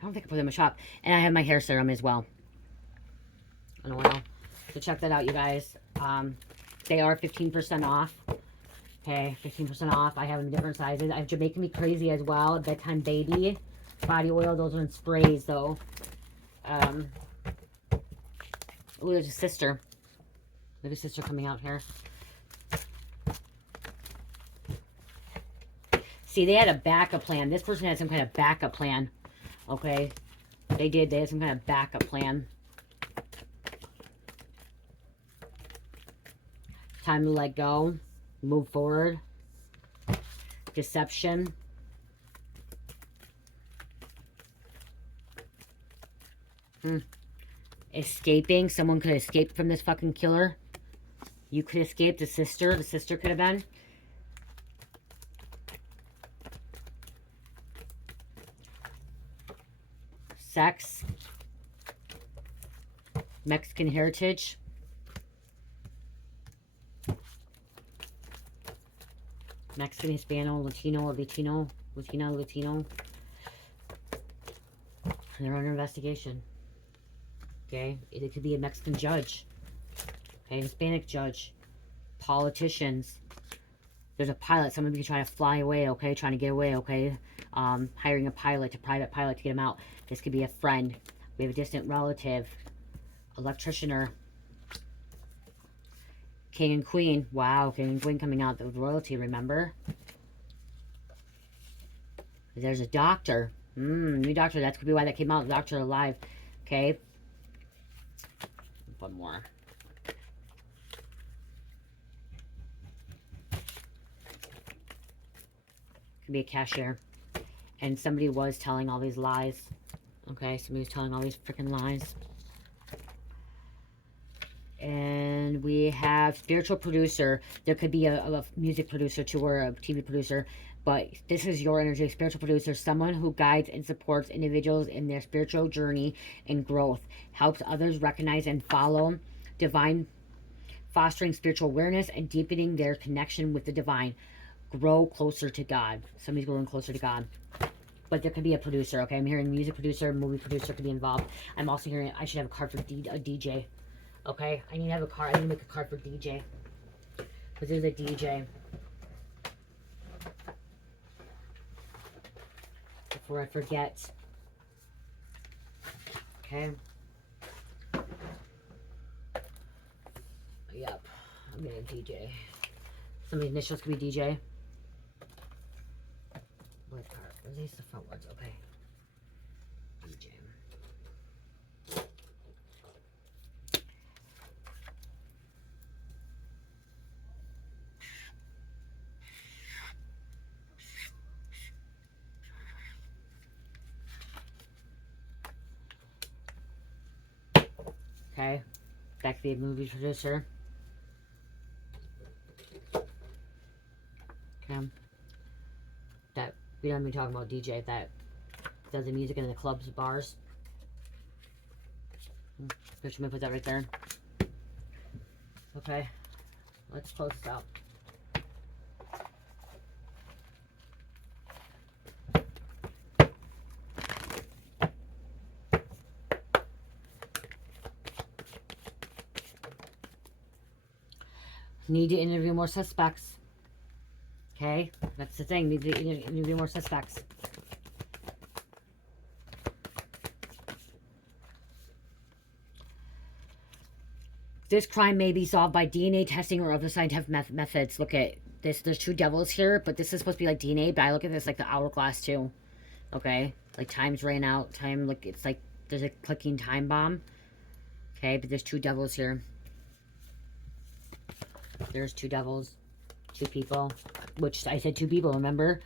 I don't think I put them in my shop. And I have my hair serum as well. An oil. So check that out, you guys. They are 15% off. Okay, 15% off. I have them in different sizes. I have Jamaican Me Crazy as well. Bedtime Baby. Body oil. Those are in sprays, though. Oh, there's a sister. There's a sister coming out here. See, they had a backup plan. This person had some kind of backup plan. Okay. They did. They had some kind of backup plan. Time to let go. Move forward. deception, escaping. Someone could escape from this fucking killer. You could escape. The sister could have been. Sex, Mexican heritage, Mexican, Hispano, Latino, or Latino, Latino. They're under investigation. Okay, it could be a Mexican judge. Okay, Hispanic judge, politicians. There's a pilot. Someone be trying to fly away. Okay, trying to get away. Okay, hiring a pilot, a private pilot to get him out. This could be a friend. We have a distant relative, electricianer. King and Queen. Wow, King and Queen coming out with royalty, remember? There's a doctor. New doctor. That could be why that came out. Doctor alive. Okay. One more. Could be a cashier. And somebody was telling all these lies. Okay, somebody was telling all these freaking lies. And we have spiritual producer. There could be a music producer too, or a TV producer. But this is your energy, spiritual producer. Someone who guides and supports individuals in their spiritual journey and growth. Helps others recognize and follow divine, fostering spiritual awareness and deepening their connection with the divine. Grow closer to God. Somebody's growing closer to God. But there could be a producer, okay? I'm hearing music producer, movie producer could be involved. I'm also hearing I should have a card for a DJ. Okay? I need to have a card. I need to make a card for DJ. Because there's a DJ. Before I forget. Okay? Yep. I'm getting a DJ. Somebody's initials could be DJ. What card? Are these the front words? Okay. DJ. Okay. That could be a movie producer. Okay. That we don't even talking about DJ that does the music in the clubs, bars. Just gonna put that right there. Okay. Let's close this out. Need to interview more suspects. Okay, that's the thing. Need to interview more suspects. This crime may be solved by DNA testing or other scientific methods. Look at this. There's two devils here, but this is supposed to be like DNA. But I look at this like the hourglass too. Okay, like time's ran out. Time, like it's like there's a clicking time bomb. Okay, but there's two devils here. There's two devils, two people, which I said two people, remember?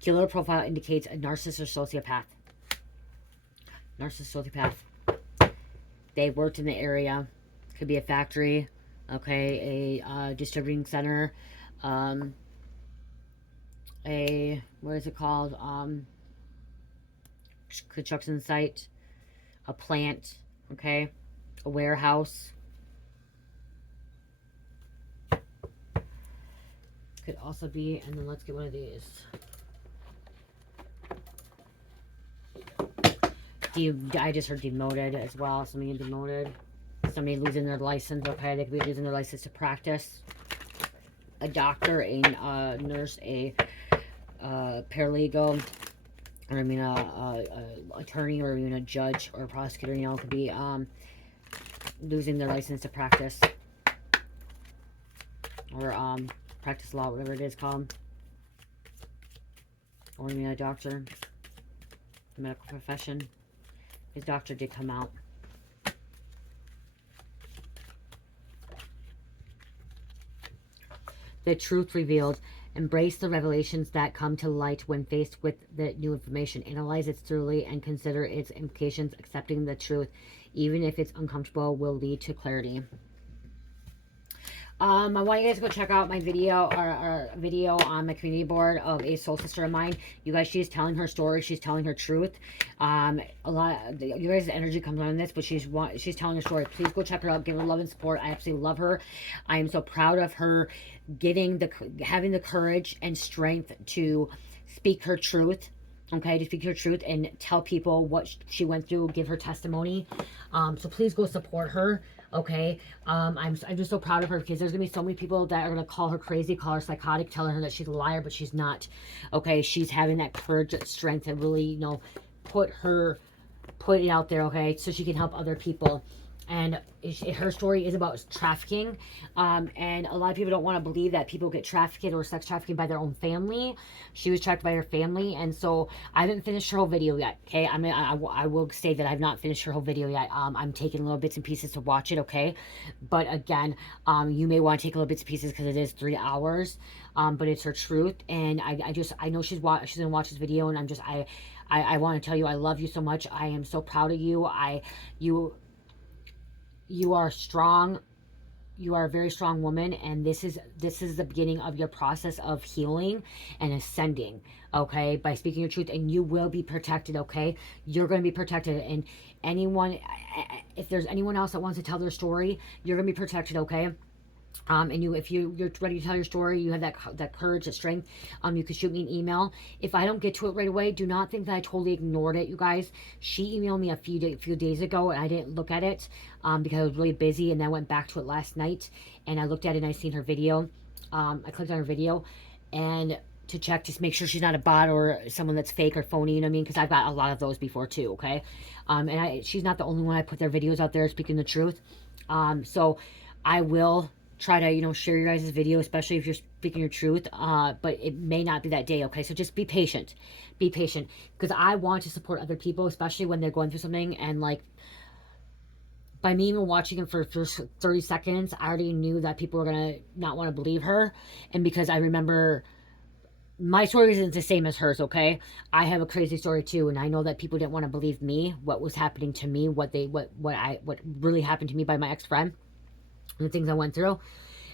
Killer profile indicates a narcissist or sociopath. Narcissist, sociopath. They worked in the area. Could be a factory, okay, a distributing center, what is it called? Construction site, a plant, okay, a warehouse. Could also be, and then let's get one of these. I just heard demoted as well. Somebody demoted. Somebody losing their license. Okay, they could be losing their license to practice. A doctor, a nurse, a paralegal, or I mean a attorney, or even a judge or a prosecutor. You know, could be losing their license to practice, or practice law, whatever it is called, or I mean a doctor, the medical profession. His doctor did come out. The truth revealed. Embrace the revelations that come to light when faced with the new information. Analyze it thoroughly and consider its implications. Accepting the truth, even if it's uncomfortable, will lead to clarity. I want you guys to go check out my video, or video on my community board of a soul sister of mine. You guys, she's telling her story. She's telling her truth. A lot of you guys' energy comes on this, but she's telling her story. Please go check her out. Give her love and support. I absolutely love her. I am so proud of her having the courage and strength to speak her truth. Okay, to speak her truth and tell people what she went through, give her testimony. So please go support her. Okay, I'm just so proud of her, because there's gonna be so many people that are gonna call her crazy, call her psychotic, telling her that she's a liar, but she's not. Okay, she's having that courage, that strength to really, you know, put it out there. Okay, so she can help other people. And her story is about trafficking. And a lot of people don't want to believe that people get trafficked or sex trafficking by their own family. She was trafficked by her family. And so I haven't finished her whole video yet. Okay. I will say that I've not finished her whole video yet. I'm taking little bits and pieces to watch it. Okay. But again, you may want to take little bits and pieces because it is 3 hours. But it's her truth. And I know she's going to watch this video, and I want to tell you, I love you so much. I am so proud of you. You are strong. You are a very strong woman, and this is the beginning of your process of healing and ascending. Okay, by speaking your truth, and you will be protected. Okay, you're going to be protected, and if there's anyone else that wants to tell their story, you're going to be protected. Okay. And if you're ready to tell your story, you have that courage, that strength, you can shoot me an email. If I don't get to it right away, do not think that I totally ignored it, you guys. She emailed me a few days ago, and I didn't look at it because I was really busy, and I went back to it last night, and I looked at it, and I seen her video. I clicked on her video, and to check to make sure she's not a bot or someone that's fake or phony, you know what I mean? Because I've got a lot of those before too, okay? And she's not the only one I put their videos out there speaking the truth. So I will try to, you know, share your guys' video, especially if you're speaking your truth, but it may not be that day. Okay, so just be patient, because I want to support other people, especially when they're going through something. And like, by me even watching it for 30 seconds, I already knew that people were gonna not want to believe her. And because I remember my story isn't the same as hers, okay? I have a crazy story too, and I know that people didn't want to believe me, what was happening to me, what really happened to me by my ex-friend, and the things I went through.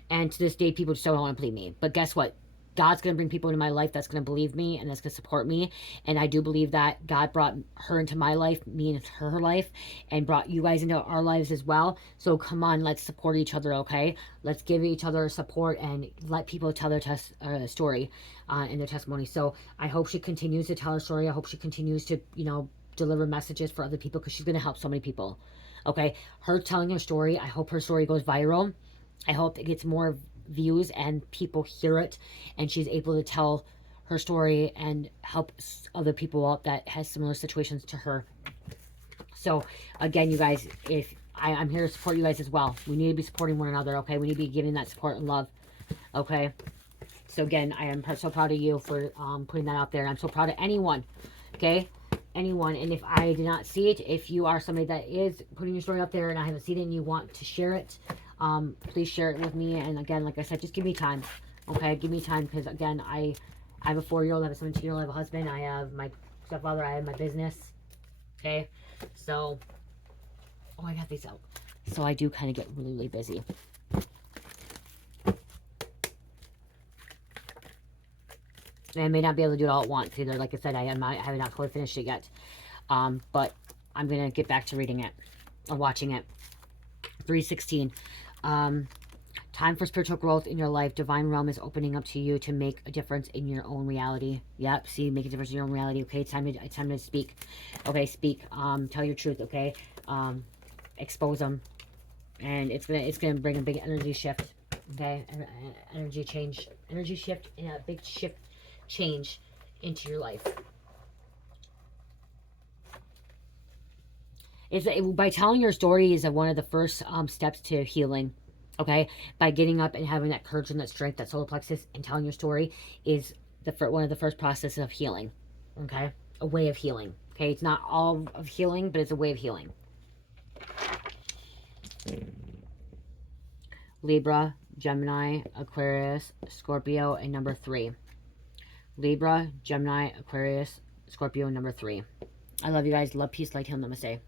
And to this day, people just don't want to believe me. But guess what? God's going to bring people into my life that's going to believe me and that's going to support me. And I do believe that God brought her into my life, me into her life, and brought you guys into our lives as well. So come on, let's support each other, okay? Let's give each other support and let people tell their story and their testimony. So I hope she continues to tell her story. I hope she continues to, you know, deliver messages for other people, because she's going to help so many people. Okay, her telling her story, I hope her story goes viral. I hope it gets more views and people hear it, and she's able to tell her story and help other people out that has similar situations to her. So again, you guys, if I'm here to support you guys as well. We need to be supporting one another, okay? We need to be giving that support and love, okay? So again, I am so proud of you for putting that out there. I'm so proud of anyone, okay? Anyone. And if I did not see it, if you are somebody that is putting your story out there and I haven't seen it and you want to share it, please share it with me. And again, like I said, just give me time, okay? Give me time, because again, I have a 4-year-old, I have a 17-year-old, I have a husband, I have my stepfather, I have my business, okay? So, oh, I got these out. So I do kind of get really, really busy. And I may not be able to do it all at once either. Like I said, I have not fully finished it yet. But I'm going to get back to reading it or watching it. 3:16. Time for spiritual growth in your life. Divine realm is opening up to you to make a difference in your own reality. Yep, see, make a difference in your own reality. Okay, it's time to speak. Okay, speak. Tell your truth, okay? Expose them. And it's gonna bring a big energy shift. Okay? Energy change. Energy shift, and a big shift change into your life. By telling your story is one of the first steps to healing. Okay, by getting up and having that courage and that strength, that solar plexus, and telling your story is one of the first processes of healing. Okay, a way of healing. Okay, it's not all of healing, but it's a way of healing. Libra, Gemini, Aquarius, Scorpio, and number 3. Libra, Gemini, Aquarius, Scorpio, number 3. I love you guys. Love, peace, light, heal, namaste.